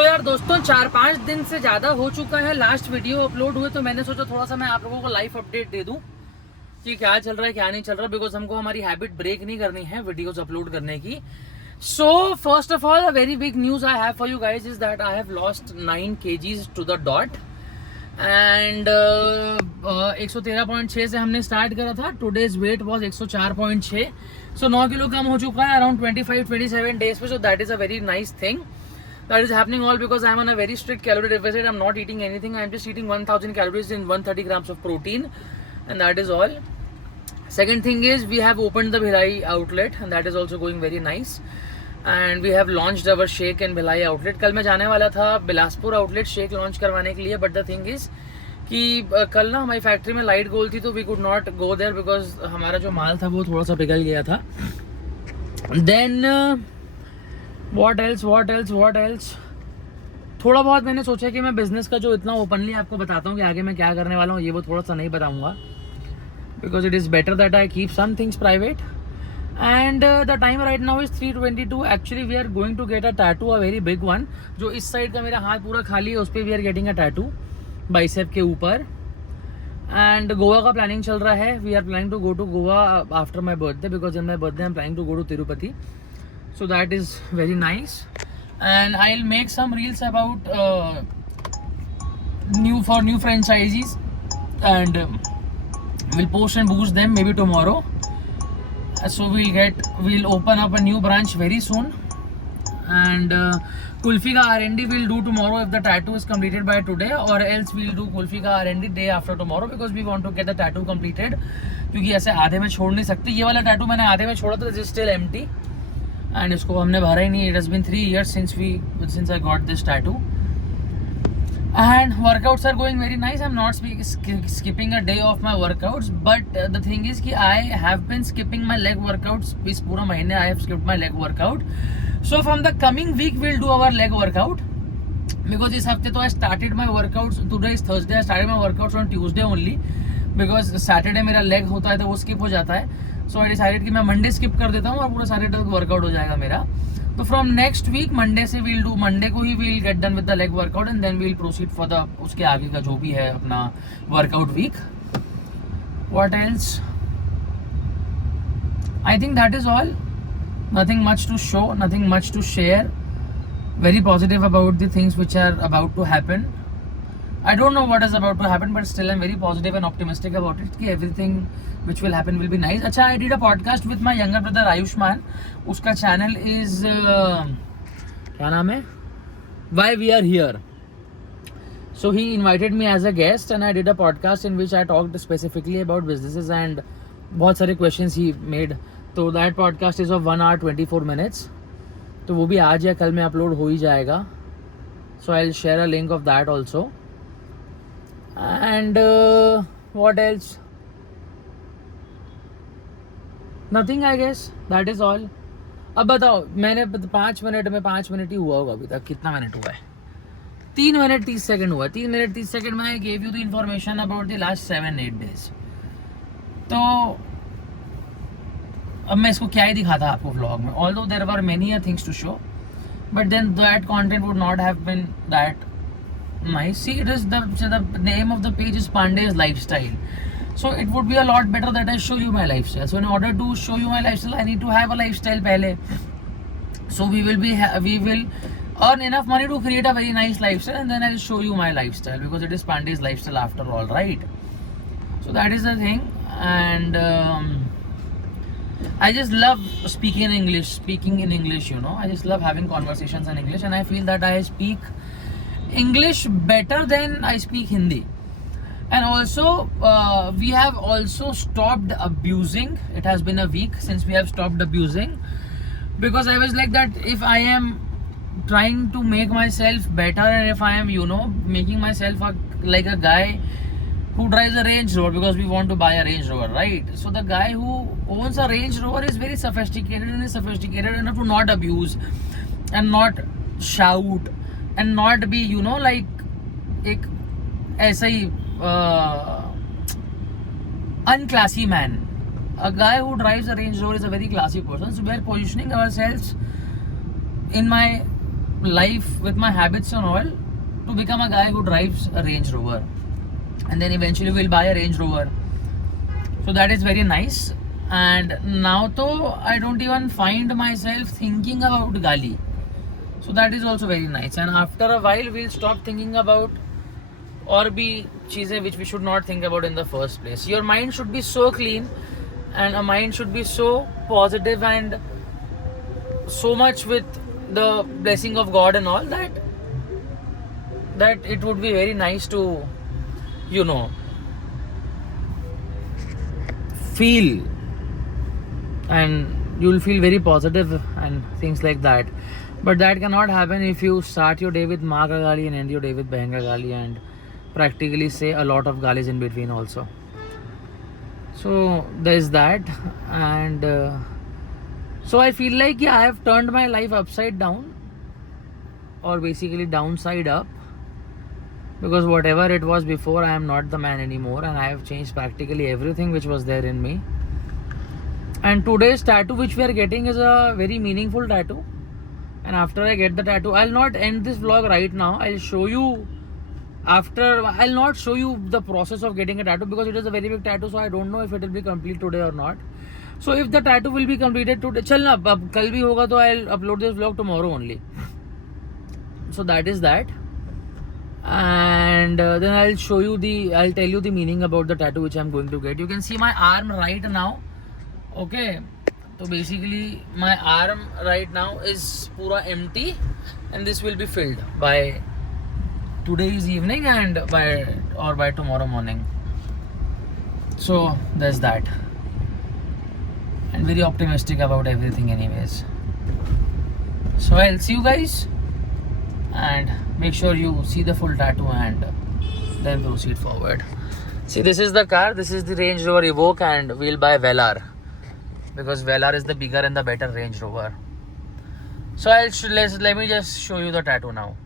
तो यार दोस्तों 4-5 दिन से ज़्यादा हो चुका है लास्ट वीडियो अपलोड हुए, तो मैंने सोचा थोड़ा सा मैं आप लोगों को लाइव अपडेट दे दूं कि क्या चल रहा है क्या नहीं चल रहा, बिकॉज हमको हमारी हैबिट ब्रेक नहीं करनी है वीडियोस अपलोड करने की। So first of all a very big news I have for you guys is that I have lost 9 kgs to the dot and 113.6 से हमने स्टार्ट करा था। Today's weight was 104.6, so 9 kilo कम हो चुका है अराउंड 25-27 डेज पे। So that is a very nice thing that is happening all because I am on a very strict calorie deficit. I'm not eating anything. I'm just eating 1000 calories in 130 grams of protein, and that is all. Second thing is we have opened the Bhilai outlet and that is also going very nice, and we have launched our shake in Bhilai outlet. कल मैं जाने वाला था Bilaspur outlet shake launch करवाने के लिए, but the thing is कि कल ना हमारी फैक्ट्री में लाइट गोल थी, तो we could not go there because हमारा जो माल था वो थोड़ा सा पिघल गया था। Then What else? थोड़ा बहुत मैंने सोचा कि मैं बिजनेस का जो इतना ओपनली आपको बताता हूँ कि आगे मैं क्या करने वाला हूँ, ये वो थोड़ा सा नहीं बताऊँगा because it is better that I keep some things private. And the time right now is 3:22। Actually we are going to get a tattoo, a very big one. जो इस साइड का मेरा हाथ पूरा खाली है उस पर we are getting a tattoo bicep के ऊपर। एंड गोवा का प्लानिंग चल रहा है। We are planning to go to Goa after my birthday because in my birthday I am planning to go to Tirupati. So that is very nice, and I'll make some reels about new franchisees, and we'll post and boost them maybe tomorrow. So we'll open up a new branch very soon, and kulfi ka R&D we'll do tomorrow if the tattoo is completed by today, or else we'll do kulfi ka R&D day after tomorrow because we want to get the tattoo completed, क्योंकि ऐसे आधे में छोड़ नहीं सकते। ये वाला tattoo मैंने आधे में छोड़ा था, this is still empty and इसको हमने भरा ही नहीं। It has been 3 years since I got this tattoo, and workouts are going very nice. I'm not skipping a day of my workouts, but the thing is कि I have been skipping my leg workouts इस पूरा महीने। I have skipped my leg workout, so from the coming week we'll do our leg workout because इस हफ्ते तो I started my workouts, today is Thursday, I started my workouts on Tuesday only because Saturday मेरा leg होता है तो वो skip हो जाता है। सो आई डिसाइडेड कि मैं मंडे स्किप कर देता हूँ और पूरा सैटरडे तक वर्कआउट हो जाएगा मेरा। तो फ्रॉम नेक्स्ट वीक मंडे से वील डू, मंडे को ही we'll get done with the leg workout and then we'll proceed for the उसके आगे का जो भी है अपना workout week. What else? I think that is all. Nothing much to show, nothing much to share. Very positive about the things which are about to happen. I don't know what is about to happen, but still I'm very positive and optimistic about it कि everything which will happen will be nice. अच्छा, I did a podcast with my younger brother Ayushman. उसका channel is क्या नाम है? Why We Are Here. So he invited me as a guest and I did a podcast in which I talked specifically about businesses and बहुत सारे questions he made. तो that podcast is of 1 hour 24 minutes. तो वो भी आज या कल में upload हो ही जाएगा. So I'll share a link of that also. And what else? Nothing, I guess. That is all. अब बताओ, मैंने 5 मिनट ही हुआ होगा अभी तक। कितना मिनट हुआ है? 3 मिनट 30 सेकंड हुआ। 3 मिनट 30 सेकंड में I gave you the information about the last 7-8 days. तो अब मैं इसको क्या ही दिखाता आपको व्लॉग में, although there were many things to show, but then that content would not have been that nice. See, it is the name of the page is Pandey's Lifestyle, so it would be a lot better that I show you my lifestyle. So in order to show you my lifestyle I need to have a lifestyle pehle, so we will earn enough money to create a very nice lifestyle and then I'll show you my lifestyle because it is Pandey's Lifestyle after all, right? So that is the thing, and I just love speaking in English, you know. I just love having conversations in English and I feel that I speak English better than I speak Hindi. And also we have also stopped abusing. It has been a week since we have stopped abusing because I was like that if I am trying to make myself better and if I am, you know, making myself like a guy who drives a Range Rover because we want to buy a Range Rover, right? So the guy who owns a Range Rover is very sophisticated and is sophisticated enough to not abuse and not shout and not be, you know, like एक ऐसा ही unclassy man. A guy who drives a Range Rover is a very classy person. So we are positioning ourselves in my life with my habits and all to become a guy who drives a Range Rover, and then eventually will buy a Range Rover. So that is very nice. And now though I don't even find myself thinking about gali, so that is also very nice. And after a while we'll stop thinking about or be cheese which we should not think about in the first place. Your mind should be so clean, and a mind should be so positive and so much with the blessing of God and all that it would be very nice to, you know, feel, and you'll feel very positive and things like that. But that cannot happen if you start your day with maa ka gali and end your day with behen ka gali, and practically say a lot of galis in between also. So there's that. And so I feel like, yeah, I have turned my life upside down, or basically downside up, because whatever it was before, I am not the man anymore, and I have changed practically everything which was there in me. And today's tattoo which we are getting is a very meaningful tattoo, and after I get the tattoo, I'll not end this vlog right now. I'll show you after. I'll not show you the process of getting a tattoo because it is a very big tattoo, so I don't know if it will be complete today or not. So if the tattoo will be completed today, chal na, ab kal bhi hoga, to I'll upload this vlog tomorrow only. So that is that. And then I'll tell you the meaning about the tattoo which I'm going to get. You can see my arm right now. Okay, so basically my arm right now is pura empty, and this will be filled by today's evening and by tomorrow morning. So there's that, and very optimistic about everything anyways. So I'll see you guys, and make sure you see the full tattoo and then proceed forward. See, this is the car. This is the Range Rover Evoque, and we'll buy Velar because Velar is the bigger and the better Range Rover. So let me just show you the tattoo now.